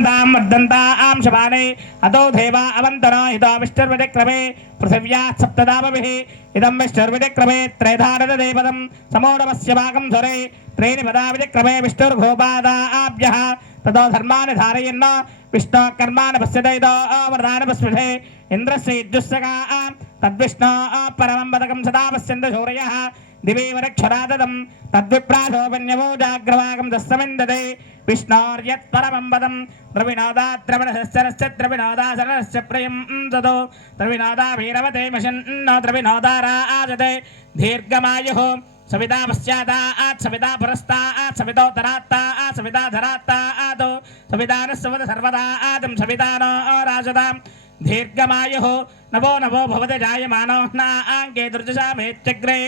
मर्दन्तां शवाने अतो देवा अवन्तनो हितो विष्णुर्विक्रमे पृथिव्याः सप्तदामभिः इदं विष्णुर्विक्रमे त्रैधारदेवदं समोडमस्य भागं धरे त्रीणि पदा विक्रमे विष्णुर्घोपादाभ्यः ततो धर्मान् धारयन् विष्णो कर्मान् पश्यते इतो वरदान् पश्यते इन्द्रस्य युज्जुस्सका तद्विष्णो परमं पदकं सदा पश्यन्त शौर्यः दिवे वरक्षराददं तद्विप्राशोपन्यवो जाग्रवागं दस्तमिन्दते विष्णोर्यत् परमं पदं द्रविणोदाद्रविणश्चरश्च द्रविणोदाशरश्च प्रियं ददो द्रविणोदा भैरवते मशन्नो द्रविणोदाराजते दीर्घमायुः सविता पश्चादात् सविता पुरस्तात् सवितोत्तरात्तात् सविता धरात्तात् सवितानस्वद सर्वदा आदं सवितानो राजतां दीर्घमायुः नवो नवो भवते जायमानो नाङ्के दुर्जसामेत्यग्रे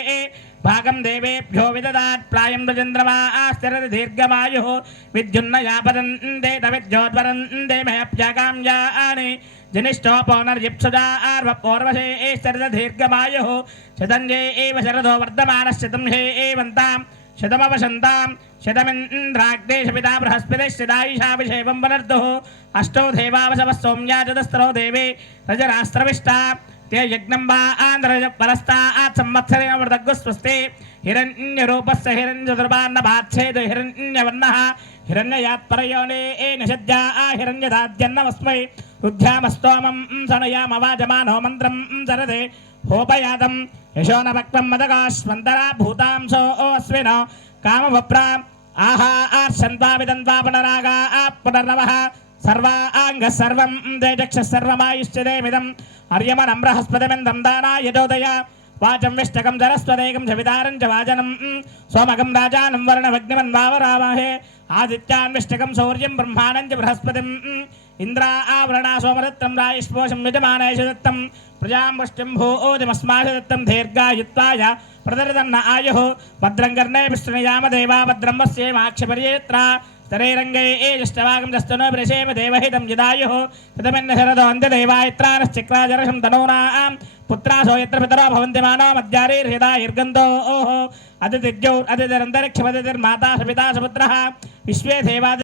भागं देवेभ्यो विददात् प्रायं चन्द्रमाश्चरति दीर्घमायुः विद्युन्नयापदन्ते तविद्योद्वरन्ते मह्यप्याकाम्यानि जनिष्ठोपोनर्यप्सुजार्वपूर्वशेश्चरति दीर्घमायुः शतञ्जे एव शरदो वर्धमानश्शतं हे एवन्तां शतमवसन्तां शतमिन्द्राग्ने शपिता बृहस्पतिश्चिदायुषाभिषेकं वनर्दुः अष्टौ देवावशवः सोम्या चतस्रो देवे रजरास्त्रविष्टा ते यज्ञं वा आन्द्रजपरस्तात् संवत्सरेण वृदग्गुस्वस्ते हिरण्यरूपस्य हिरण्यदुर्बान्नभाच्छेद हिरण्यवर्णः हिरण्ययात्परयोने निषद्या हिरण्यदाद्यन्नमस्मै रुद्ध्यामस्तोमं सनयामवाजमानो मन्त्रं सरदे होपयातं यशो न भक्तं मदगाश्वन्तरा भूतांसो अश्विन कामवप्रा आहा आर्षन्त्वा विदन्त्वा पुनरागा पुनर्नवः सर्वाङ्गः सर्वं तेजक्षः सर्वमायुष्यदेमिदम् अर्यमनं बृहस्पतिमिन्दं दानाय ज्योदय वाचं विष्टकं सरस्वतेकं सवितारं च वाजनं सोमकं राजानं वर्णमग्निमन्वावरामहे आदित्यान् विष्टकं शौर्यं ब्रह्माणं च बृहस्पतिम् इन्द्रा आवरणा सोमदत्तं रायस्पोषं यजमानयशु दत्तं प्रजां पुष्टिं भूओजमस्माशु दत्तं दीर्घायुत्वाय प्रदर्दन्न आयुः भद्रं कर्णे विष्णुयाम देवा भद्रं वस्येमाक्षपर्येत्रा तरेरंगे ज्येष्ठवागं दस्तनो वृषेम देवहितं यदायुः तदमिन्न शरदो अन्त्यदेवायत्रानश्चक्राजरशं तनूनां पुत्रासो यत्र पितरो भवन्ति मानो मध्यारीर्हृदायर्गन्धो ओहो अदितिर्जौ अदितिरन्तरिक्षमदितिर्माता सपिता सुपुत्रः विश्वे देवा